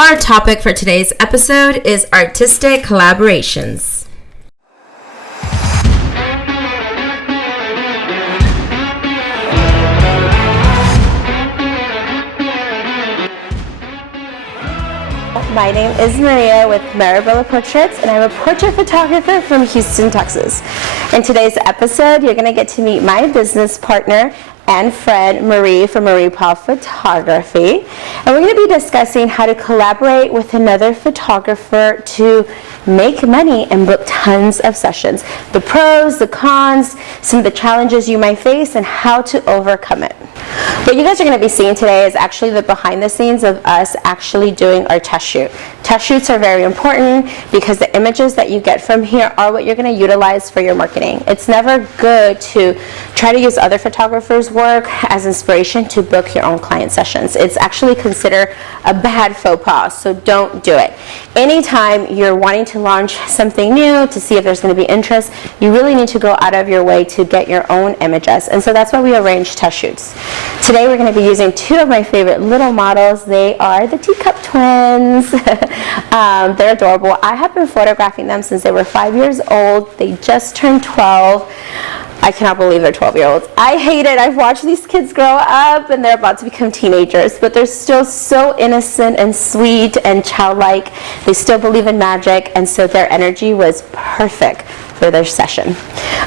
Our topic for today's episode is artistic collaborations. My name is Maria with Marabella Portraits, and I'm a portrait photographer from Houston, Texas. In today's episode, you're going to get to meet my business partner and friend, Marie from Marie Paul Photography. And we're going to be discussing how to collaborate with another photographer to make money and book tons of sessions. The pros, the cons, some of the challenges you might face, and how to overcome it. What you guys are going to be seeing today is actually the behind the scenes of us actually doing our test shoot. Test shoots are very important because the images that you get from here are what you're going to utilize for your marketing. It's never good to try to use other photographers' work as inspiration to book your own client sessions. It's actually considered a bad faux pas, so don't do it. Anytime you're wanting to launch something new to see if there's going to be interest, you really need to go out of your way to get your own images. And so that's why we arrange test shoots. Today we're going to be using two of my favorite little models. They are the teacup twins. They're adorable. I have been photographing them since they were 5 years old. They just turned 12. I cannot believe they're 12-year-olds. I hate it. I've watched these kids grow up and they're about to become teenagers, but they're still so innocent and sweet and childlike. They still believe in magic, and so their energy was perfect for their session.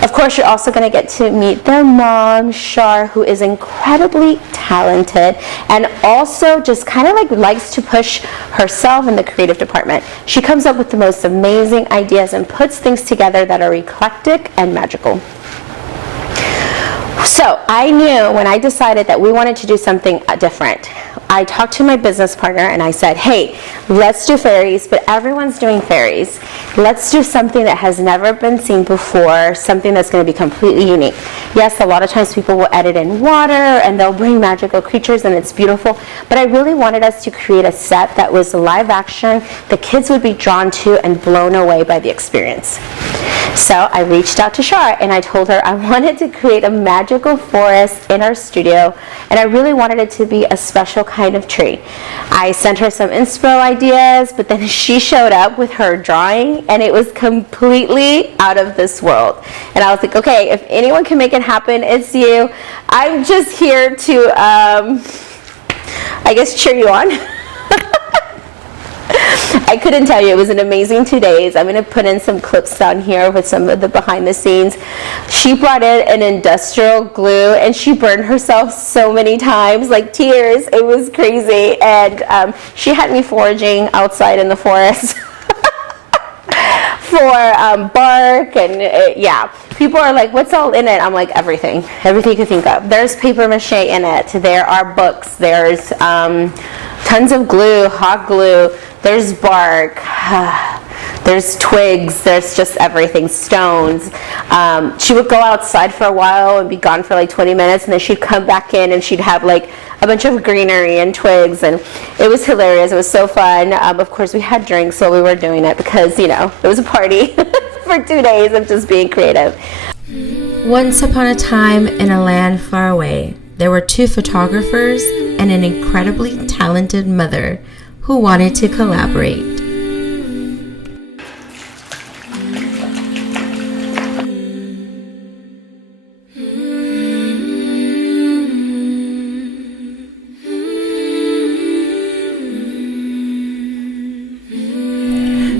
Of course, you're also going to get to meet their mom, Char, who is incredibly talented and also just kind of likes to push herself in the creative department. She comes up with the most amazing ideas and puts things together that are eclectic and magical. So I knew when I decided that we wanted to do something different. I talked to my business partner and I said, hey, let's do fairies, but everyone's doing fairies. Let's do something that has never been seen before, something that's going to be completely unique. Yes, a lot of times people will edit in water and they'll bring magical creatures and it's beautiful, but I really wanted us to create a set that was live action, the kids would be drawn to and blown away by the experience. So I reached out to Char and I told her I wanted to create a magical forest in our studio, and I really wanted it to be a special kind of tree. I sent her some inspo ideas, but then she showed up with her drawing and it was completely out of this world. And I was like, okay, if anyone can make it happen, it's you. I'm just here to, I guess, cheer you on. I couldn't tell you, it was an amazing 2 days. I'm going to put in some clips down here with some of the behind the scenes. She brought in an industrial glue and she burned herself so many times, like tears. It was crazy. And she had me foraging outside in the forest for bark and yeah. People are like, what's all in it? I'm like, everything you can think of. There's paper mache in it. There are books. There's tons of glue, hot glue. There's bark, there's twigs, there's just everything, stones. She would go outside for a while and be gone for like 20 minutes, and then she'd come back in and she'd have like a bunch of greenery and twigs, and it was hilarious. It was so fun. Of course, we had drinks while we were doing it because, you know, it was a party for 2 days of just being creative. Once upon a time in a land far away, there were two photographers and an incredibly talented mother who wanted to collaborate.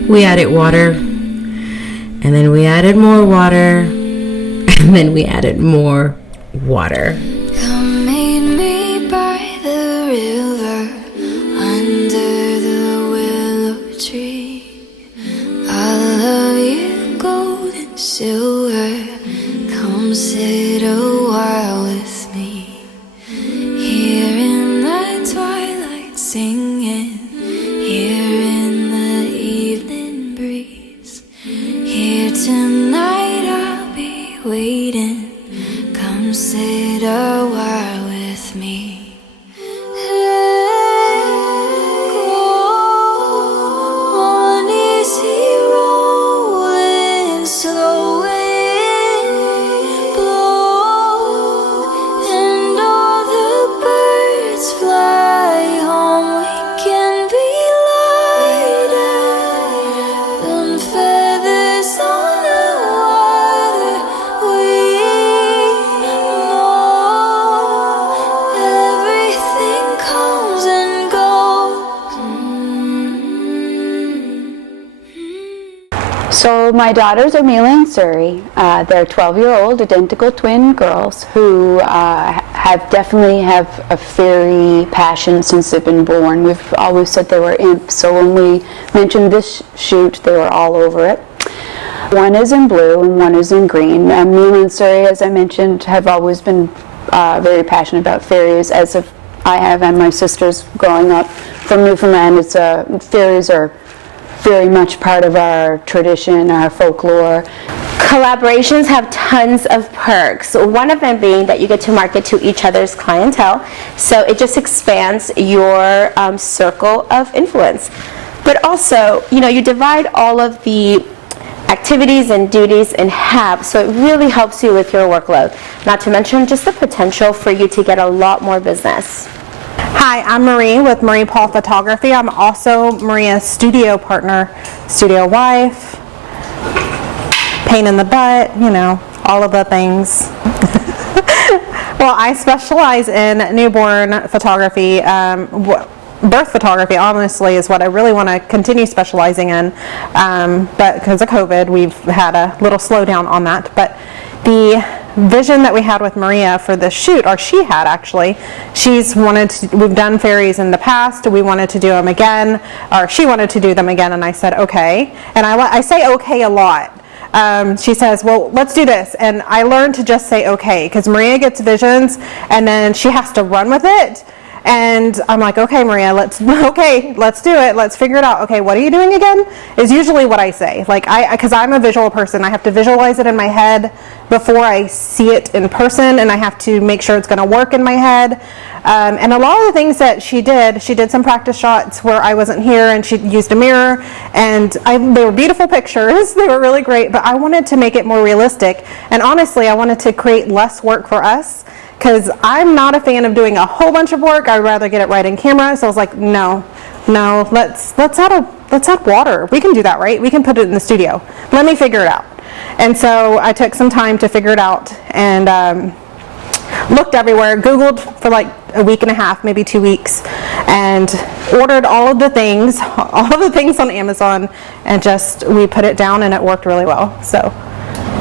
We added water, and then we added more water, and then we added more water. Come meet me by the river, under the willow tree. I love you, gold and silver. Come sit a while with me. Here in the twilight singing, here in the evening breeze. Here tonight I'll be waiting. Come sit a So my daughters are Mila and Suri. They're 12-year-old identical twin girls who definitely have a fairy passion since they've been born. We've always said they were imps, so when we mentioned this shoot, they were all over it. One is in blue and one is in green. Mila and Suri, as I mentioned, have always been very passionate about fairies, as if I have and my sisters growing up from Newfoundland. Fairies are very much part of our tradition, our folklore. Collaborations have tons of perks. One of them being that you get to market to each other's clientele, so it just expands your circle of influence. But also, you divide all of the activities and duties in half, so it really helps you with your workload. Not to mention just the potential for you to get a lot more business. Hi, I'm Marie with Marie Paul Photography. I'm also Maria's studio partner, studio wife, pain in the butt, all of the things. Well, I specialize in newborn photography. Birth photography, honestly, is what I really want to continue specializing in. But because of COVID, we've had a little slowdown on that. But the vision that we had with Maria for this shoot, or she had actually, we've done fairies in the past, we wanted to do them again, or she wanted to do them again, and I said okay. And I say okay a lot. She says, well, let's do this. And I learned to just say okay, because Maria gets visions and then she has to run with it. And I'm like, okay, Maria, let's do it. Let's figure it out. Okay, what are you doing again? Is usually what I say. Because I'm a visual person, I have to visualize it in my head before I see it in person, and I have to make sure it's going to work in my head. And a lot of the things that she did some practice shots where I wasn't here, and she used a mirror, and they were beautiful pictures. They were really great, but I wanted to make it more realistic. And honestly, I wanted to create less work for us, because I'm not a fan of doing a whole bunch of work. I'd rather get it right in camera. So I was like, no, let's add water. We can do that, right? We can put it in the studio. Let me figure it out. And so I took some time to figure it out, and looked everywhere, Googled for like a week and a half, maybe 2 weeks, and ordered all of the things on Amazon, and we put it down, and it worked really well. So.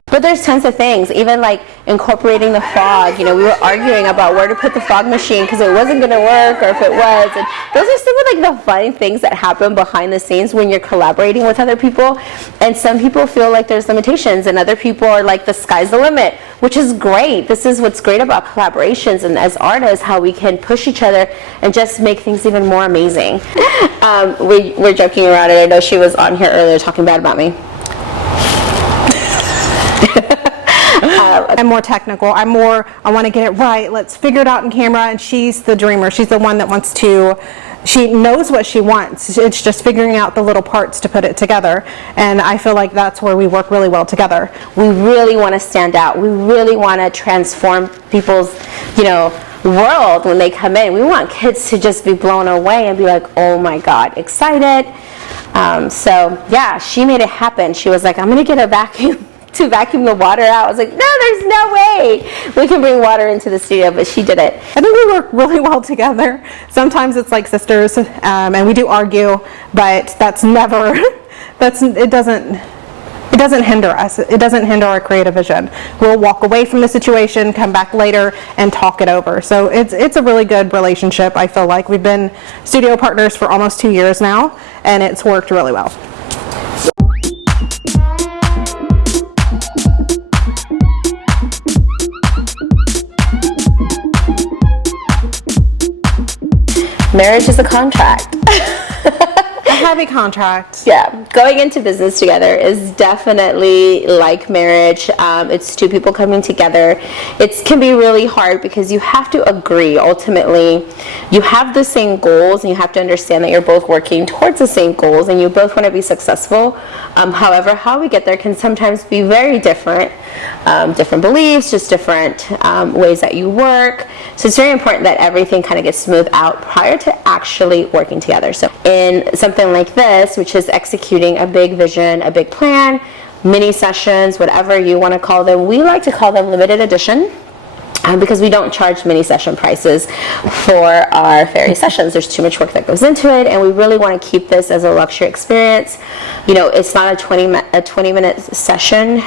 But there's tons of things, even like incorporating the fog. We were arguing about where to put the fog machine because it wasn't going to work, or if it was. And those are some of like the fun things that happen behind the scenes when you're collaborating with other people. And some people feel like there's limitations, and other people are like, the sky's the limit, which is great. This is what's great about collaborations, and as artists, how we can push each other and just make things even more amazing. We're joking around, and I know she was on here earlier talking bad about me. I'm more technical. I want to get it right. Let's figure it out in camera. And she's the dreamer. She's the one that she knows what she wants. It's just figuring out the little parts to put it together. And I feel like that's where we work really well together. We really want to stand out. We really want to transform people's, world when they come in. We want kids to just be blown away and be like, oh my God, excited. So yeah, she made it happen. She was like, I'm going to get a vacuum to vacuum the water out. I was like, no, there's no way we can bring water into the studio, but she did it. I think we work really well together. Sometimes it's like sisters, and we do argue, but it doesn't hinder us. It doesn't hinder our creative vision. We'll walk away from the situation, come back later, and talk it over. So it's a really good relationship. I feel like we've been studio partners for almost 2 years now, and it's worked really well. Marriage is a contract. A heavy contract. Yeah, going into business together is definitely like marriage. It's two people coming together. It can be really hard because you have to agree. Ultimately, you have the same goals, and you have to understand that you're both working towards the same goals, and you both want to be successful. However, how we get there can sometimes be very different. Different beliefs, just different ways that you work. So it's very important that everything kind of gets smoothed out prior to actually working together. So in something like this, which is executing a big vision, a big plan, mini sessions, whatever you want to call them, we like to call them limited edition. because we don't charge mini session prices for our fairy sessions. There's too much work that goes into it, and we really want to keep this as a luxury experience. You know, it's not a 20-minute session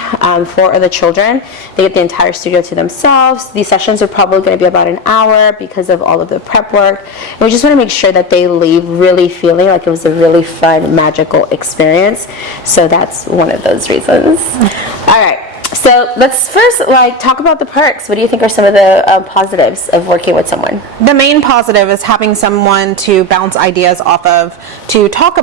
for the children. They get the entire studio to themselves. These sessions are probably going to be about an hour because of all of the prep work. And we just want to make sure that they leave really feeling like it was a really fun, magical experience. So that's one of those reasons. All right. So let's first talk about the perks. What do you think are some of the positives of working with someone? The main positive is having someone to bounce ideas off of, to talk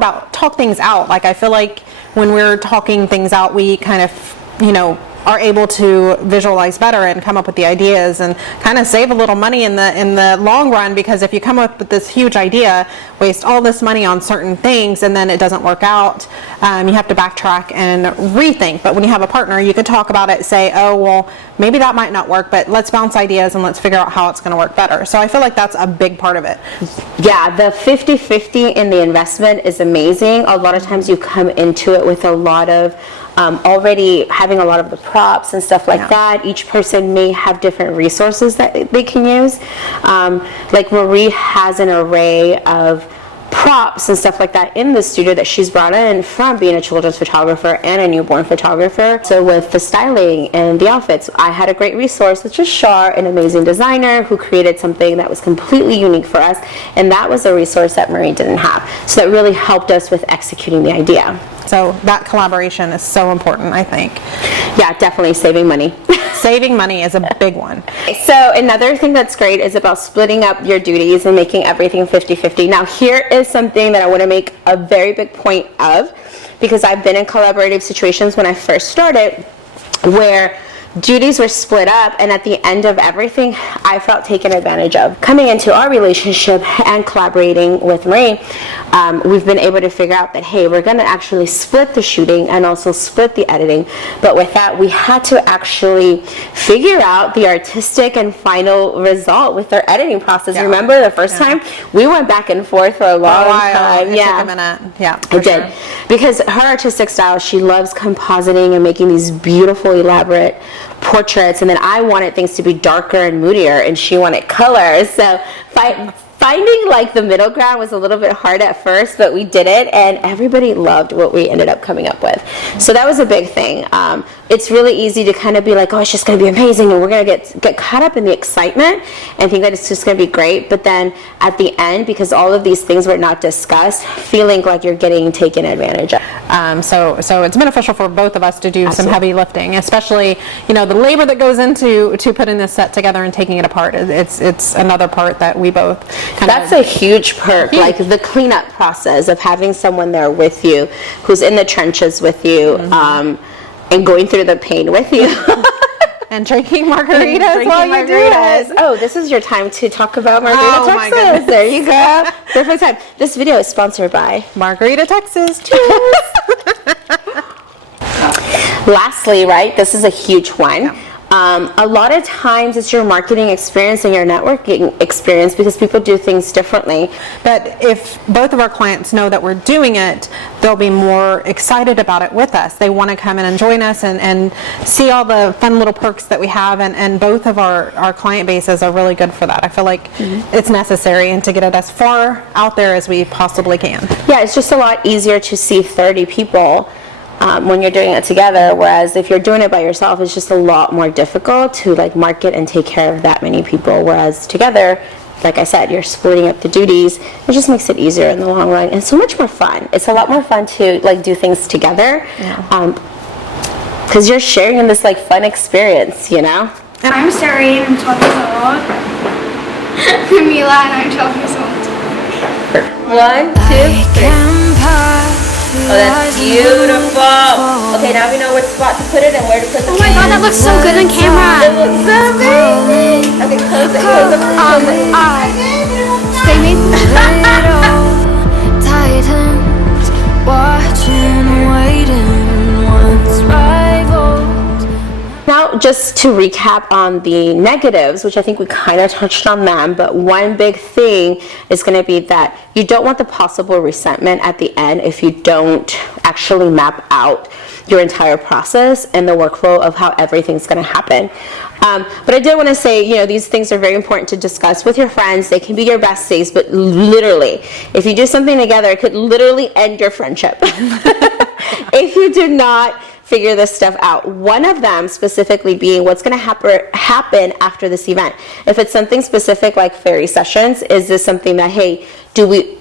things out. Like, I feel like when we're talking things out, we kind of, you know, are able to visualize better and come up with the ideas and kind of save a little money in the long run, because if you come up with this huge idea, waste all this money on certain things, and then it doesn't work out, you have to backtrack and rethink. But when you have a partner, you can talk about it, say, oh, well, maybe that might not work, but let's bounce ideas and let's figure out how it's going to work better. So I feel like that's a big part of it. Yeah, the 50-50 in the investment is amazing. A lot of times you come into it with a lot of already having a lot of the props and stuff like that. Each person may have different resources that they can use. Like Marie has an array of props and stuff like that in the studio that she's brought in from being a children's photographer and a newborn photographer. So with the styling and the outfits, I had a great resource, which is Char, an amazing designer who created something that was completely unique for us, and that was a resource that Marie didn't have. So that really helped us with executing the idea. So that collaboration is so important, I think. Yeah, definitely saving money. Saving money is a big one. So another thing that's great is about splitting up your duties and making everything 50-50. Now here is something that I want to make a very big point of, because I've been in collaborative situations when I first started where duties were split up, and at the end of everything, I felt taken advantage of. Coming into our relationship and collaborating with Marie, we've been able to figure out that, hey, we're going to actually split the shooting and also split the editing. But with that, we had to actually figure out the artistic and final result with our editing process. Yeah. Remember the first time? We went back and forth for a long time. It took a minute. Yeah, it did. Because her artistic style, she loves compositing and making these beautiful, elaborate portraits, and then I wanted things to be darker and moodier, and she wanted colors. So finding like the middle ground was a little bit hard at first, but we did it, and everybody loved what we ended up coming up with. So that was a big thing. It's really easy to kind of be like, oh, it's just going to be amazing, and we're going to get caught up in the excitement and think that it's just going to be great. But then at the end, because all of these things were not discussed, feeling like you're getting taken advantage of. So it's beneficial for both of us to do some heavy lifting, especially, you know, the labor that goes into putting this set together and taking it apart. It's another part that we both That's a huge perk, like the cleanup process of having someone there with you, who's in the trenches with you, and going through the pain with you. And drinking margaritas while you do it. Oh, this is your time to talk about Margarita, Texas. My goodness. There you go. Perfect time. This video is sponsored by Margarita, Texas. Cheers. Lastly, right, this is a huge one. Yeah. A lot of times it's your marketing experience and your networking experience, because people do things differently. But if both of our clients know that we're doing it, they'll be more excited about it with us. They want to come in and join us and see all the fun little perks that we have, and both of our client bases are really good for that. I feel like it's necessary, and to get it as far out there as we possibly can. Yeah, it's just a lot easier to see 30 people when you're doing it together, whereas if you're doing it by yourself, it's just a lot more difficult to like market and take care of that many people, whereas together, like I said, you're splitting up the duties. It just makes it easier in the long run, and so much more fun. It's a lot more fun to like do things together, because you're sharing in this like fun experience, you know. And I'm Suri, and I'm 12 years old. I'm Mila, and I'm 12 years old. 1, 2, 3. Oh, that's beautiful. Okay, now we know what spot to put it and where to put the Oh my god, that looks so good on camera. It looks so amazing. Okay, close it. Close Stay me. Titans watching, waiting, once rivals. Now, just just to recap on the negatives, which I think we kind of touched on them, but one big thing is going to be that you don't want the possible resentment at the end if you don't actually map out your entire process and the workflow of how everything's going to happen. But I did want to say, these things are very important to discuss with your friends. They can be your besties, but literally, if you do something together, it could literally end your friendship. If you do not figure this stuff out. One of them specifically being what's going to happen after this event. If it's something specific like fairy sessions, is this something that, hey,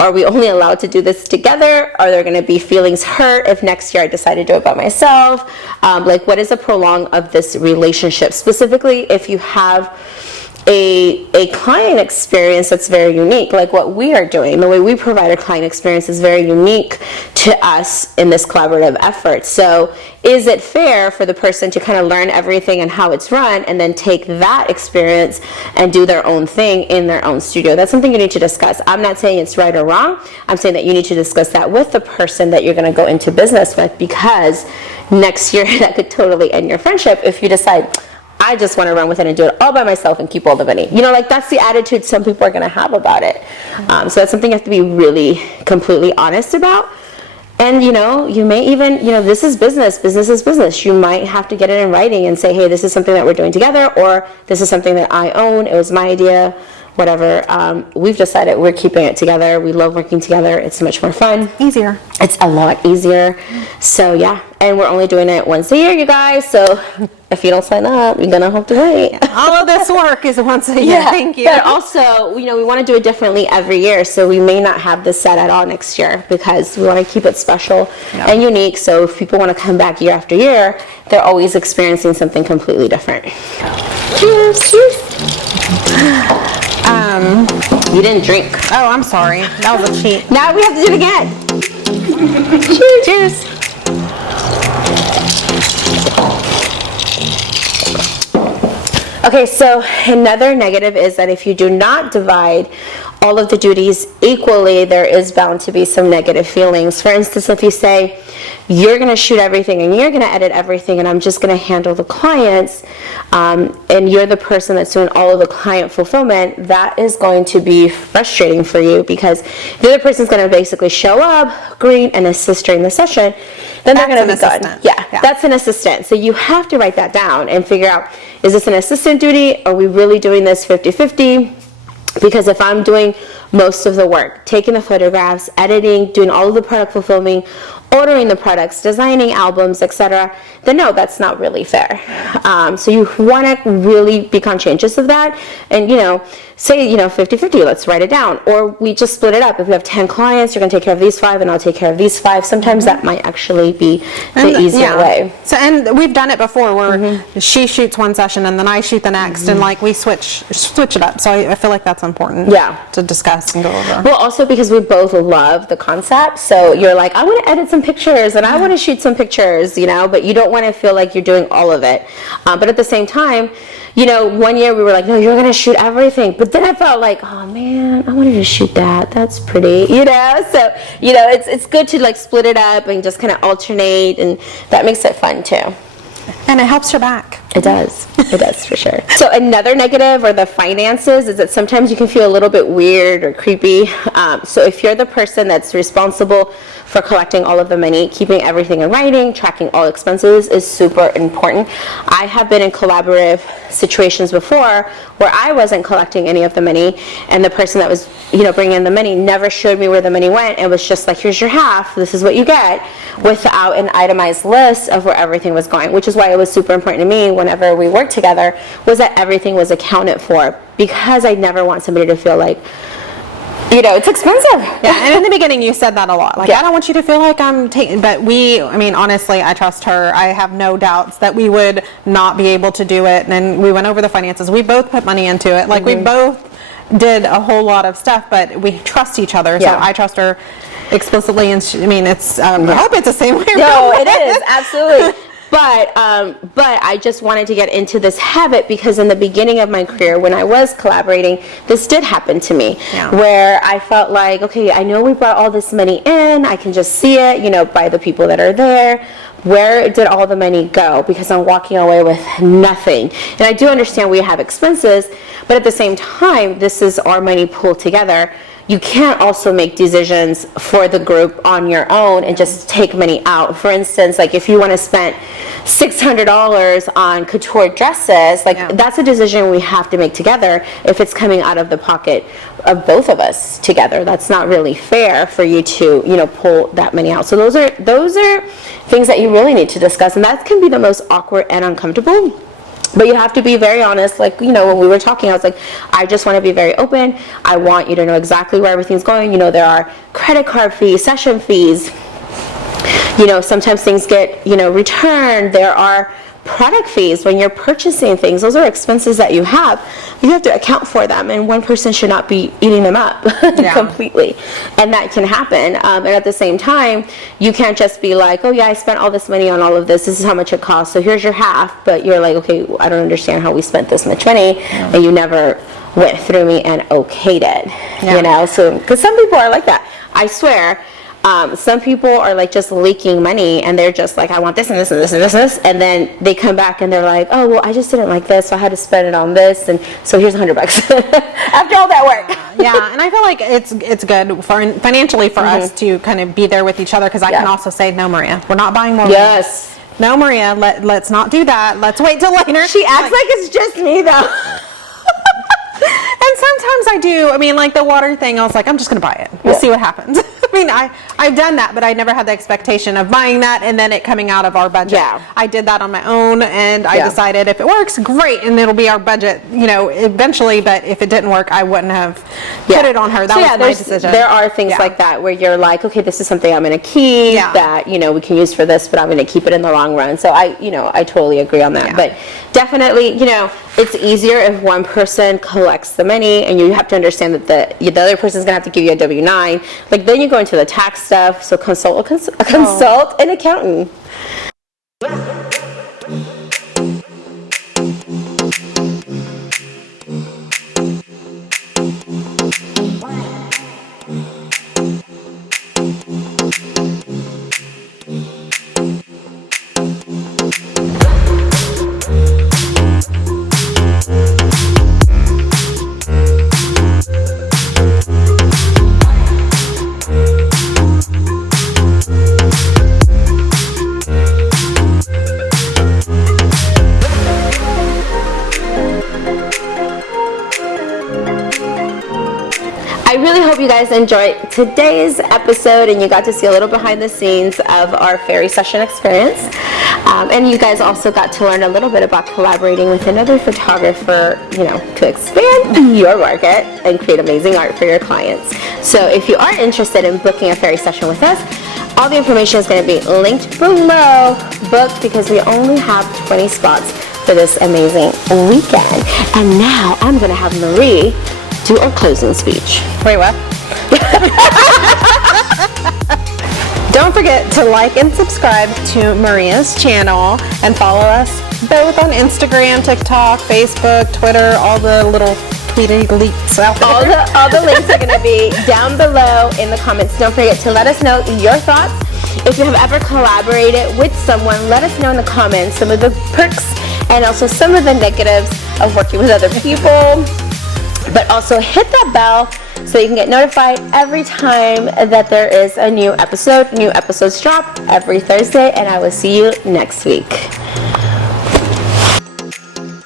are we only allowed to do this together? Are there going to be feelings hurt if next year I decide to do it by myself? What is the prolong of this relationship? Specifically, if you have a client experience that's very unique, like what we are doing, the way we provide a client experience is very unique to us in this collaborative effort. So is it fair for the person to kind of learn everything and how it's run and then take that experience and do their own thing in their own studio? That's something you need to discuss. I'm not saying it's right or wrong. I'm saying that you need to discuss that with the person that you're going to go into business with, because next year that could totally end your friendship if you decide, I just want to run with it and do it all by myself and keep all the money. Like that's the attitude some people are going to have about it. So that's something you have to be really completely honest about. And, you may even, this is business. Business is business. You might have to get it in writing and say, hey, this is something that we're doing together, or this is something that I own. It was my idea, whatever. We've decided we're keeping it together. We love working together. It's much more fun. Easier. It's a lot easier. So, yeah. And we're only doing it once a year, you guys. So if you don't sign up, you're going to have to wait. All of this work is once a year. Yeah. Thank you. But also, we want to do it differently every year. So we may not have this set at all next year because we want to keep it special and unique. So if people want to come back year after year, they're always experiencing something completely different. Cheers. Cheers. You didn't drink. Oh, I'm sorry. That was a cheat. Now we have to do it again. Cheers. Cheers. Okay, so another negative is that if you do not divide all of the duties equally, there is bound to be some negative feelings. For instance, if you say, you're going to shoot everything and you're going to edit everything and I'm just going to handle the clients, and you're the person that's doing all of the client fulfillment, that is going to be frustrating for you because the other person's going to basically show up, greet, and assist during the session. Then they're going to be gone. Yeah, that's an assistant. So you have to write that down and figure out, is this an assistant duty? Are we really doing this 50-50? Because if I'm doing most of the work, taking the photographs, editing, doing all of the product fulfilling, ordering the products, designing albums, etc., then no, that's not really fair. So you want to really be conscientious of that and, say, 50-50, let's write it down. Or we just split it up. If we have 10 clients, you're going to take care of these 5 and I'll take care of these 5. Sometimes that might actually be the easier way. So, and we've done it before where she shoots one session and then I shoot the next and we switch it up. So I feel like that's important to discuss and go over. Well, also because we both love the concept. So you're like, I want to edit some pictures and I want to shoot some pictures, but you don't want to feel like you're doing all of it. But at the same time, one year we were like, no, you're going to shoot everything. But then I felt like, oh man, I wanted to shoot that. That's pretty, So, it's good to split it up and just kind of alternate, and that makes it fun too. And it helps your back. It does. It does for sure. So another negative or the finances is that sometimes you can feel a little bit weird or creepy. So if you're the person that's responsible for collecting all of the money, keeping everything in writing, tracking all expenses is super important. I have been in collaborative situations before where I wasn't collecting any of the money, and the person that was, bringing in the money never showed me where the money went. It was just like, here's your half, this is what you get, without an itemized list of where everything was going, which is why it was super important to me whenever we worked together, was that everything was accounted for, because I never want somebody to feel like, it's expensive. Yeah, and in the beginning you said that a lot. I don't want you to feel like I'm taking, but honestly, I trust her. I have no doubts that we would not be able to do it. And we went over the finances. We both put money into it. We both did a whole lot of stuff, but we trust each other. So I trust her explicitly, and it's, I hope it's the same way. No, it is, absolutely. But I just wanted to get into this habit because in the beginning of my career, when I was collaborating, this did happen to me, where I felt like, okay, I know we brought all this money in, in. I can just see it, by the people that are there. Where did all the money go? Because I'm walking away with nothing. And I do understand we have expenses, but at the same time, this is our money pooled together. You can't also make decisions for the group on your own and just take money out. For instance, like if you want to spend $600 on couture dresses, that's a decision we have to make together if it's coming out of the pocket of both of us together. That's not really fair for you to, pull that money out. So those are things that you really need to discuss, and that can be the most awkward and uncomfortable. But you have to be very honest. When we were talking, I was like, I just want to be very open. I want you to know exactly where everything's going. There are credit card fees, session fees. Sometimes things get, returned. There are product fees when you're purchasing things. Those are expenses that you have. You have to account for them, and one person should not be eating them up completely. And that can happen. And at the same time, you can't just be like, oh yeah, I spent all this money on all of this. This is how much it costs. So here's your half. But you're like, okay, I don't understand how we spent this much money, and you never went through me and okayed it. So because some people are like that. I swear. Some people are like just leaking money, and they're just like, I want this and this and this and this and this, and then they come back and they're like, oh well, I just didn't like this, so I had to spend it on this, and so here's $100 after all that work. Yeah, and I feel like it's good for financially for us to kind of be there with each other, because I can also say, no, Maria, we're not buying more. Yes. No, Maria, let's not do that. Let's wait till later. She acts like it's just me though. And sometimes I do. I mean, like the water thing, I was like, I'm just going to buy it. We'll see what happens. I mean, I've done that, but I never had the expectation of buying that and then it coming out of our budget. Yeah. I did that on my own, and I decided if it works, great, and it'll be our budget, eventually. But if it didn't work, I wouldn't have put it on her. That was my decision. There are things like that where you're like, okay, this is something I'm going to keep that, we can use for this, but I'm going to keep it in the long run. So I totally agree on that. Yeah. But definitely, it's easier if one person collects the money, and you have to understand that the other person's gonna have to give you a W-9. Like then you go into the tax stuff. So consult an accountant. I really hope you guys enjoyed today's episode and you got to see a little behind the scenes of our fairy session experience. And you guys also got to learn a little bit about collaborating with another photographer, to expand your market and create amazing art for your clients. So if you are interested in booking a fairy session with us, all the information is going to be linked below. Book, because we only have 20 spots for this amazing weekend. And now I'm going to have Marie do our closing speech. Wait, what? Don't forget to like and subscribe to Maria's channel and follow us both on Instagram, TikTok, Facebook, Twitter, all the little tweety leaks out there. All the links are going to be down below in the comments. Don't forget to let us know your thoughts. If you have ever collaborated with someone, let us know in the comments some of the perks and also some of the negatives of working with other people. But also hit that bell so you can get notified every time that there is a new episode. New episodes drop every Thursday, and I will see you next week.